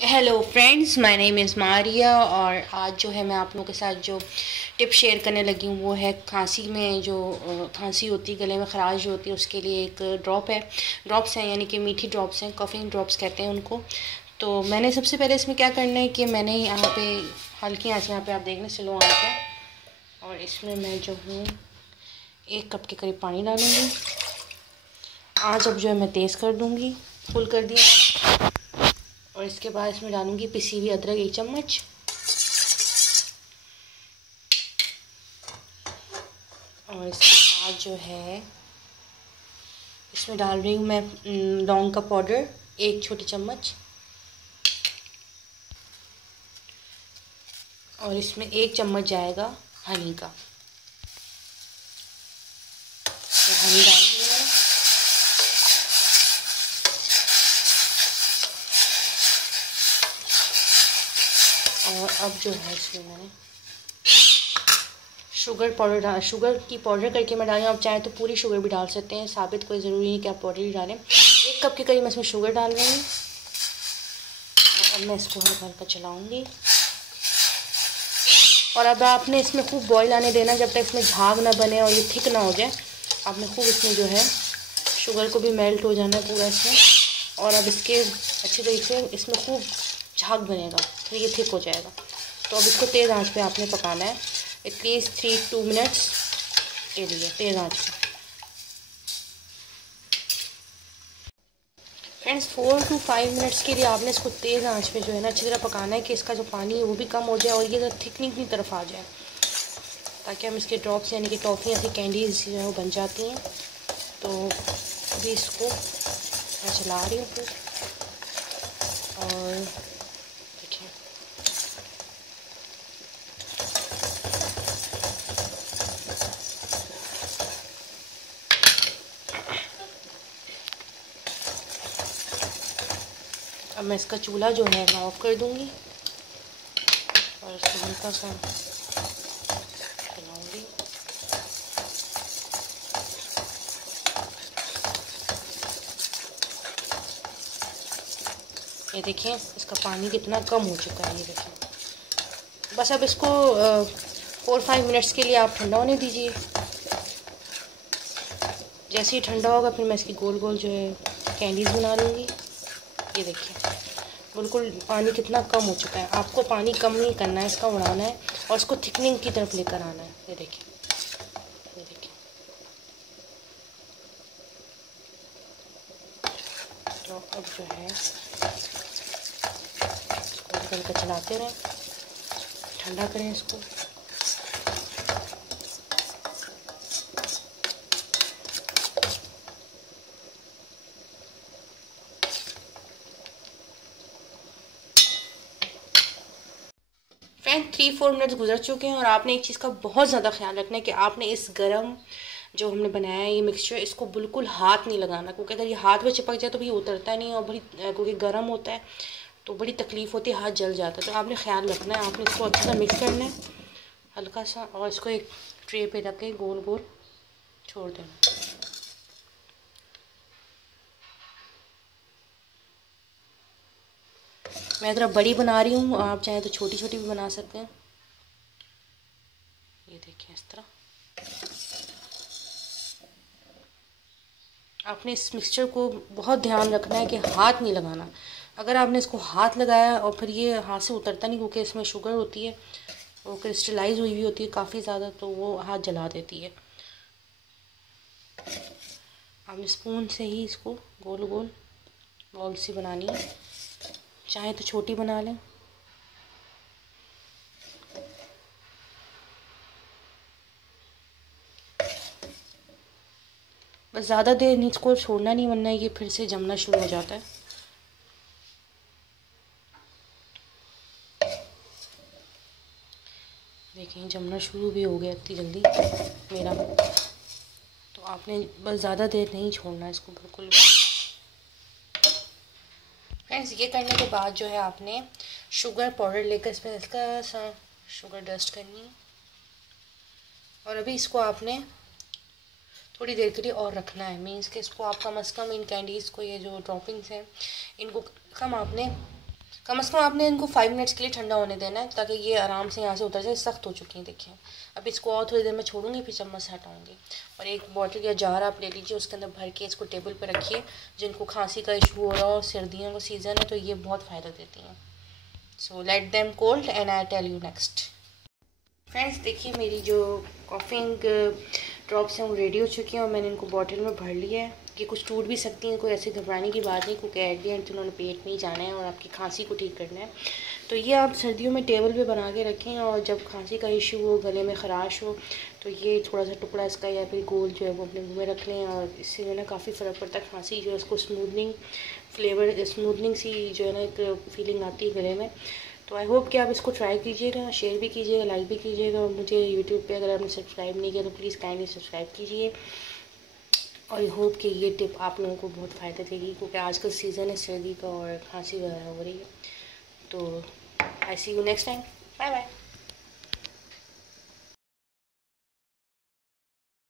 Hello friends, my name is Maria और आज जो है मैं आप लोगों के साथ जो टिप शेयर करने लगी हूँ वो है खांसी में जो खांसी होती है, गले में खराश जो होती है उसके लिए एक ड्रॉप है। ड्रॉप्स हैं यानी कि मीठी ड्रॉप्स हैं, कफिंग ड्रॉप्स कहते हैं उनको। तो मैंने सबसे पहले इसमें क्या करना है कि मैंने यहाँ पे हल्की आँच, यहाँ पे आप देखने स्लो आँच है, और इसमें मैं जो हूँ 1 कप के करीब पानी डालूँगी। आँच अब जो है मैं तेज़ कर दूँगी, फुल कर दिया। और इसके बाद इसमें डालूंगी पिसी हुई अदरक 1 चम्मच, और इसके बाद जो है इसमें डाल रही हूँ मैं लौंग का पाउडर 1 छोटी चम्मच, और इसमें 1 चम्मच जाएगा हनी का। तो हनी डाल दिया मैंने। और अब जो है इसमें मैंने शुगर की पाउडर करके मैं डाली हूँ। आप चाहें तो पूरी शुगर भी डाल सकते हैं, साबित कोई ज़रूरी नहीं कि आप पाउडर ही डालें। 1 कप के करीब मैं इसमें शुगर डाल रही हूँ, और अब मैं इसको हल्का हल्का चलाऊँगी। और अब आपने इसमें खूब बॉईल आने देना, जब तक इसमें झाग ना बने और ये थिक ना हो जाए। आपने खूब इसमें जो है शुगर को भी मेल्ट हो जाना है पूरा इसमें, और अब इसके अच्छे तरीके से इसमें खूब झाग बनेगा, फिर ये थिक हो जाएगा। तो अब इसको तेज़ आंच पे आपने पकाना है एटलीस्ट 3-2 मिनट्स के लिए, तेज़ आंच पे। फ्रेंड्स 4 to 5 मिनट्स के लिए आपने इसको तेज़ आंच पे जो है ना अच्छी तरह पकाना है कि इसका जो पानी है वो भी कम हो जाए और ये थिकनिंग की तरफ आ जाए, ताकि हम इसके ड्रॉप्स यानी कि टॉफ़ी ऐसी कैंडीज जो है वो बन जाती हैं। तो अभी इसको मैं चला रही हूँ फिर, और देखिए अब मैं इसका चूल्हा जो है मैं ऑफ़ कर दूँगी और इसको हल्का सा चलाऊँगी। ये देखिए इसका पानी कितना कम हो चुका है, ये देखिए। बस अब इसको 4-5 मिनट्स के लिए आप ठंडा होने दीजिए। जैसे ही ठंडा होगा फिर मैं इसकी गोल गोल जो है कैंडीज़ बना लूँगी। ये देखिए बिल्कुल पानी कितना कम हो चुका है। आपको पानी कम नहीं करना है, इसका उड़ाना है और इसको थिकनिंग की तरफ लेकर आना है। ये देखिए, ये देखिए। तो अब जो है इसको हल्का चलाते रहें, ठंडा करें इसको। फ्रेंड 3-4 मिनट्स गुजर चुके हैं और आपने एक चीज़ का बहुत ज़्यादा ख्याल रखना है कि आपने इस गरम जो हमने बनाया है ये मिक्सचर, इसको बिल्कुल हाथ नहीं लगाना, क्योंकि अगर ये हाथ में चिपक जाए तो भी उतरता नहीं है, और बड़ी क्योंकि गर्म होता है तो बड़ी तकलीफ़ होती है, हाथ जल जाता है। तो आपने ख्याल रखना है, आपने इसको अच्छा सा मिक्स करना है हल्का सा, और इसको एक ट्रे पे रख के गोल गोल छोड़ देना। मैं ज़रा बड़ी बना रही हूँ, आप चाहें तो छोटी छोटी भी बना सकते हैं। ये देखिए इस तरह। आपने इस मिक्सचर को बहुत ध्यान रखना है कि हाथ नहीं लगाना। अगर आपने इसको हाथ लगाया और फिर ये हाथ से उतरता नहीं, क्योंकि इसमें शुगर होती है, वो क्रिस्टलाइज हुई हुई होती है काफ़ी ज़्यादा, तो वो हाथ जला देती है। आपने स्पून से ही इसको गोल गोल बॉल सी बनानी है, चाहे तो छोटी बना लें। बस ज़्यादा देर नहीं इसको छोड़ना नहीं, वरना ये फिर से जमना शुरू हो जाता है। देखिए जमना शुरू भी हो गया इतनी जल्दी मेरा। तो आपने बस ज़्यादा देर नहीं छोड़ना इसको बिल्कुल भी। फ्रेंड्स ये करने के बाद जो है आपने शुगर पाउडर लेकर इस पर हल्का सा शुगर डस्ट करनी है, और अभी इसको आपने थोड़ी देर के लिए और रखना है। मीन्स कि इसको आप कम से कम इन कैंडीज़ को, ये जो ड्रॉपिंग्स हैं इनको कम आपने कम से कम आपने इनको 5 मिनट्स के लिए ठंडा होने देना है ताकि ये आराम से यहाँ से उतर जाए। सख्त हो चुकी हैं देखिए। अब इसको और थोड़ी देर में छोड़ूंगी, फिर चम्मच से हटाऊंगी। और एक बॉटल या जार आप ले लीजिए, उसके अंदर भर के इसको टेबल पर रखिए। जिनको खांसी का इशू हो रहा हो, सर्दियों का सीज़न है, तो ये बहुत फ़ायदा देती हैं। So let them cold and I tell you next. Friends देखिए, मेरी जो कॉफिंग ड्रॉप्स हैं वो रेडी हो चुकी हैं और मैंने इनको बॉटल में भर लिया है। ये कुछ टूट भी सकती हैं, कोई ऐसे घबराने की बात नहीं, क्योंकि एट द एंड तो उन्होंने पेट में ही जाना है और आपकी खांसी को ठीक करना है। तो ये आप सर्दियों में टेबल पे बना के रखें, और जब खांसी का इशू हो, गले में ख़राश हो, तो ये थोड़ा सा टुकड़ा इसका या फिर गोल जो है वो अपने मुँह में रख लें, और इससे जो है ना काफ़ी फ़र्क पड़ता है। खांसी जो है उसको स्मूथनिंग सी जो है ना एक फीलिंग आती है गले में। तो आई होप कि आप इसको ट्राई कीजिएगा, शेयर भी कीजिएगा, लाइक भी कीजिएगा, और मुझे यूट्यूब पे अगर आपने सब्सक्राइब नहीं किया तो प्लीज़ काइंडली सब्सक्राइब कीजिए। और आई होप कि ये टिप आप लोगों को बहुत फ़ायदा देगी, क्योंकि आजकल सीज़न है सर्दी का और खांसी वगैरह हो रही है। तो I see you next time. Bye bye.